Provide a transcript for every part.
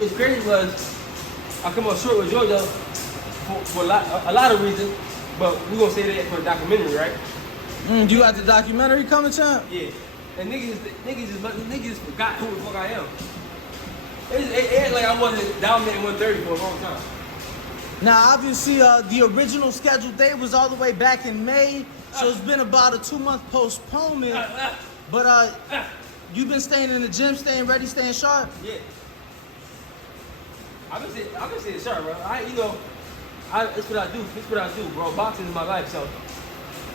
What's crazy was I come up short with Georgia for a lot of reasons, but we're gonna say that for a documentary, right? You got the documentary coming, champ? Yeah. And niggas forgot who the fuck I am. It ain't like I wasn't dominating 130 for a long time. Now, obviously, the original scheduled date was all the way back in May, so it's been about a 2-month postponement. But you've been staying in the gym, staying ready, staying sharp? Yeah. I've been staying sharp, bro. It's what I do. It's what I do, bro. Boxing is my life, so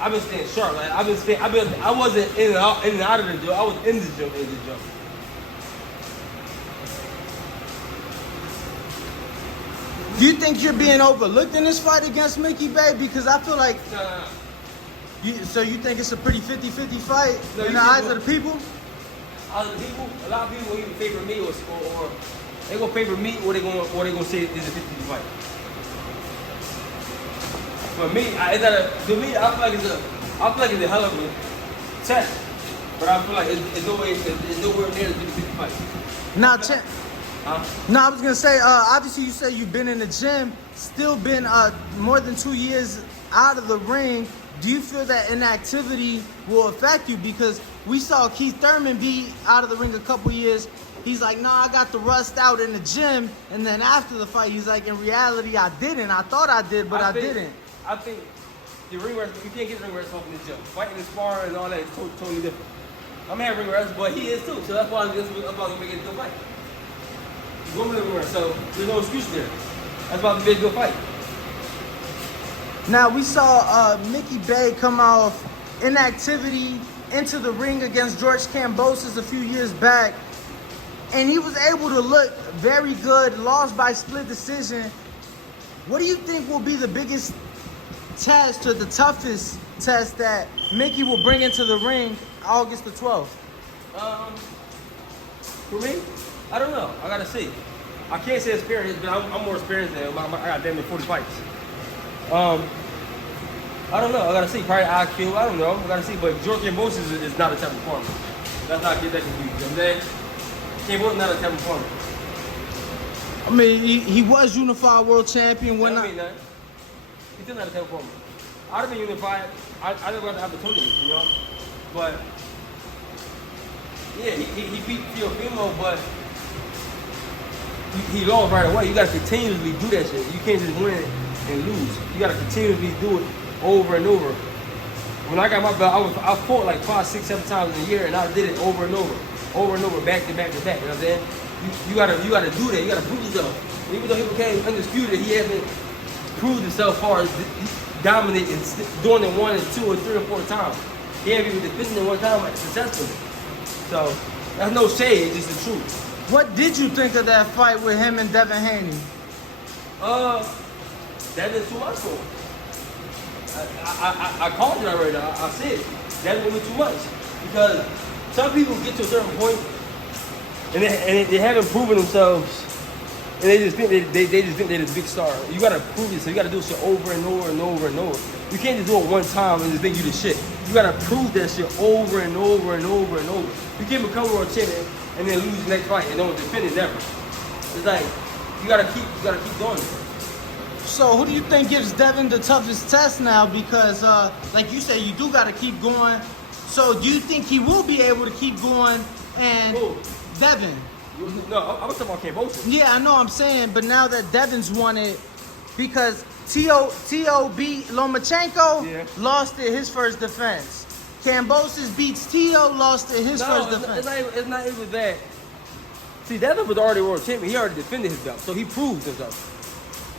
I've been staying sharp. Like I wasn't in and out of the gym. I was in the gym, Do you think you're being overlooked in this fight against Mickey Bay? Because I feel like... Nah. So you think it's a pretty 50-50 fight in the eyes of the people? Eyes of the people? A lot of people will either favor me or they gonna favor me or they gonna say it's a 50-50 fight. For me, I feel like it's a hell of a test. But I feel like it's nowhere near the 50-50 fight. Now, no, I was gonna say, obviously you said you've been in the gym, still been more than 2 years out of the ring. Do you feel that inactivity will affect you? Because we saw Keith Thurman be out of the ring a couple years. He's like, nah, I got the rust out in the gym. And then after the fight, he's like, in reality, I didn't. I thought I did, but I didn't. I think the ring rust, you can't get ring rust off in the gym. Fighting and sparring and all that is totally different. I'm having ring rust, but he is too. So that's why I'm about to make it a good fight. Woman everywhere, so there's no excuse there. That's about to be a good fight. Now we saw Mickey Bay come off inactivity into the ring against George Kambosos a few years back, and he was able to look very good, lost by split decision. What do you think will be the biggest test or the toughest test that Mickey will bring into the ring August the 12th? For me, I don't know. I gotta see. I can't say experience, but I'm more experienced than him. I got damn near 40 fights. I don't know. I gotta see. Probably IQ. I don't know. I gotta see. But George Kambosos is not a type of performer. Let's not get that confused. You know what I'm saying? Kambosos is not a type of performer. I mean, he was unified world champion. When I mean that. He's still not a type of performer. I'd have been unified. I never got the opportunity, you know. But yeah, he beat Teofimo, but he lost right away. You gotta continuously do that shit. You can't just win and lose. You gotta continuously do it over and over. When I got my belt, I fought like 5, 6, 7 times in a year, and I did it over and over, back to back to back. You know what I'm saying? You gotta do that. You gotta prove yourself. Even though he became undisputed, he hasn't proved himself as far as dominating, doing it 1 and 2 or 3 or 4 times. He ain't even defending it one time like successfully. So that's no shade, it's just the truth. What did you think of that fight with him and Tevin Haney? That is too much for him. I called it already. I said that would be too much because some people get to a certain point and they haven't proven themselves, and they just think they just think they're the big star. You gotta prove it, so you gotta do shit over and over and over and over. You can't just do it one time and just think you the shit. You gotta prove that shit over and over and over and over. You can't become world champion and then lose the next fight and don't defend it ever. It's like you gotta keep doing it. So who do you think gives Devin the toughest test now? Because like you said, you do gotta keep going. So do you think he will be able to keep going? And Who? Devin. No, I was talking about Kambosos. Yeah, I know I'm saying, but now that Devin's won it, because T.O. beat Lomachenko, lost at his first defense. Kambosos beats T.O., lost at his first defense. It's not even that. See, Devin was already world champion. He already defended his belt, so he proved himself.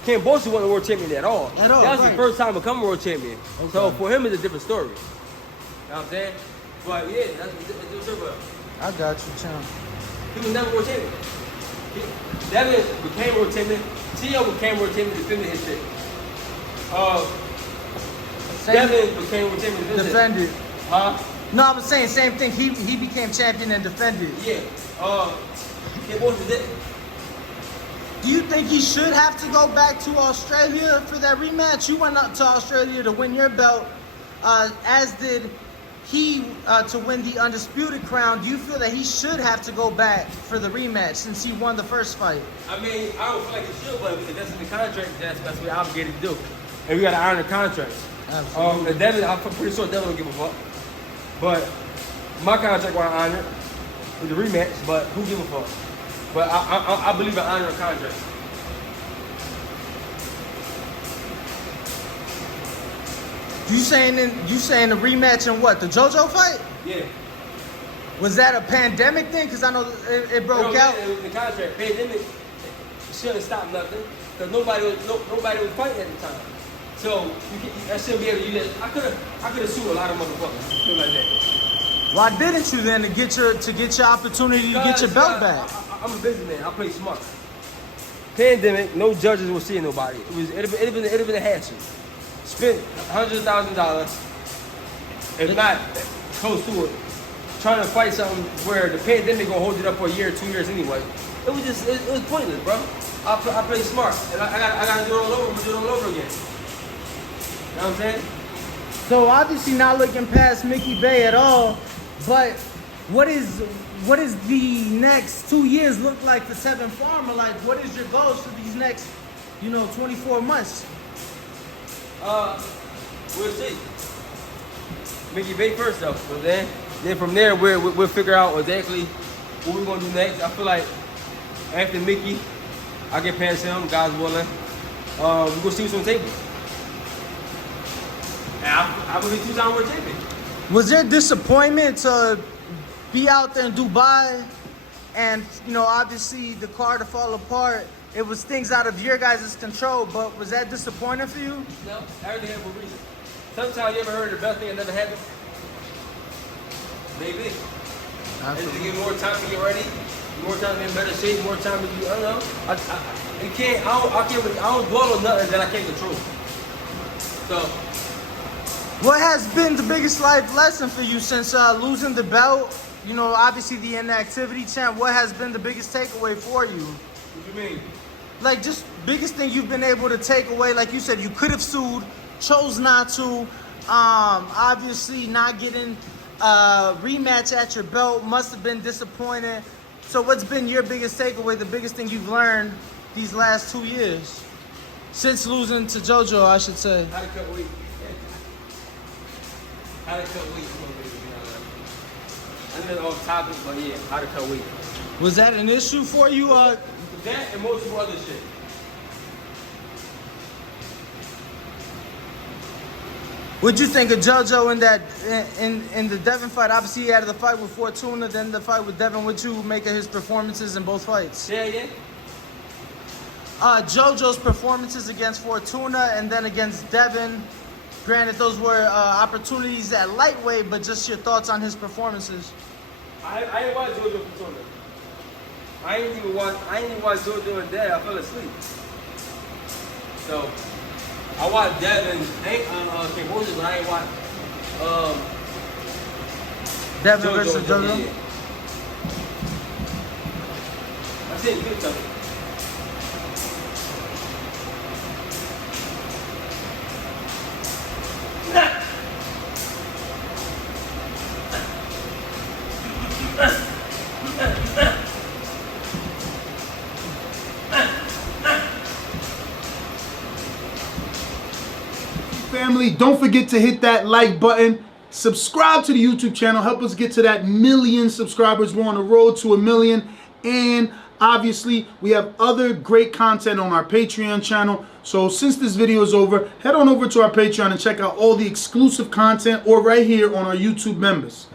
Kambosos wasn't world champion at all. That was his first time becoming world champion. Okay. So for him, it's a different story. You know what I'm saying? But yeah, that's a different story. I got you, champ. He was never world champion. Devin became world champion. T.O. became world champion, defended his shit. Devin became world champion, defended. Huh? No, I was saying same thing. He became champion and defended. Yeah. Kambosos did. Do you think he should have to go back to Australia for that rematch? You went up to Australia to win your belt, as did to win the undisputed crown, do you feel that he should have to go back for the rematch since he won the first fight? I mean, I don't feel like he should, but if that's in the contract, that's what we're obligated to do. And we got to honor the contract. Absolutely. And Devin, I'm pretty sure Devin don't give a fuck. But my contract want to honor with the rematch, but who give a fuck? But I believe in honoring the contract. You saying the rematch in what, the JoJo fight? Yeah. Was that a pandemic thing? Because I know it broke out. It was the contract. Pandemic shouldn't stop nothing because nobody was fighting at the time. So I shouldn't be able to use that. I could have sued a lot of motherfuckers. Feel like that. Why didn't you then to get your opportunity to get your belt back? I'm a businessman. I play smart. Pandemic, no judges were seeing nobody. It'd have been a hassle. Spent $100,000, if not close to it, trying to fight something where the pandemic gonna hold it up for a year, 2 years anyway. It was pointless, bro. I play smart, and I gotta do it all over. I'm gonna do it all over again. You know what I'm saying? So obviously not looking past Mickey Bay at all, but what is the next 2 years look like for Tevin Farmer? Like, what is your goals for these next, 24 months? We'll see. Mickey Bay first though, but then from there we'll figure out exactly what we're gonna do next. I feel like after Mickey, I get past him, God's willing. We're gonna see what's on the table. And I will be 2-time world champion. Was there disappointment to be out there in Dubai and, obviously the car to fall apart? It was things out of your guys' control, but was that disappointing for you? No, everything happened for a reason. Sometimes you ever heard the best thing that never happened? Maybe. Absolutely. As you get more time to get ready, more time to be in better shape, more time to do, I don't know. I don't dwell on nothing that I can't control. So. What has been the biggest life lesson for you since losing the belt? Obviously the inactivity champ. What has been the biggest takeaway for you? What do you mean? Like, just biggest thing you've been able to take away. Like you said, you could have sued, chose not to. Obviously not getting a rematch at your belt must have been disappointing. So what's been your biggest takeaway, the biggest thing you've learned these last 2 years? Since losing to JoJo, I should say. How to cut weight. How to cut weight. I know it's off topic, but yeah, how to cut weight. Was that an issue for you? That and most other shit. What'd you think of JoJo in the Devin fight? Obviously, he had the fight with Fortuna, then the fight with Devin. What'd you make of his performances in both fights? Yeah, yeah. JoJo's performances against Fortuna and then against Devin. Granted, those were opportunities at lightweight, but just your thoughts on his performances. I didn't watch JoJo Fortuna. I didn't even watch JoJo and Dad. I fell asleep. So I watched Devin Kambosos, but I ain't watched Devin JoJo versus JoJo. Yeah. I seen clips of it. Family, don't forget to hit that like button. Subscribe to the YouTube channel. Help us get to that 1 million subscribers. We're on the road to 1 million. And obviously, we have other great content on our Patreon channel. So since this video is over, head on over to our Patreon and check out all the exclusive content or right here on our YouTube members.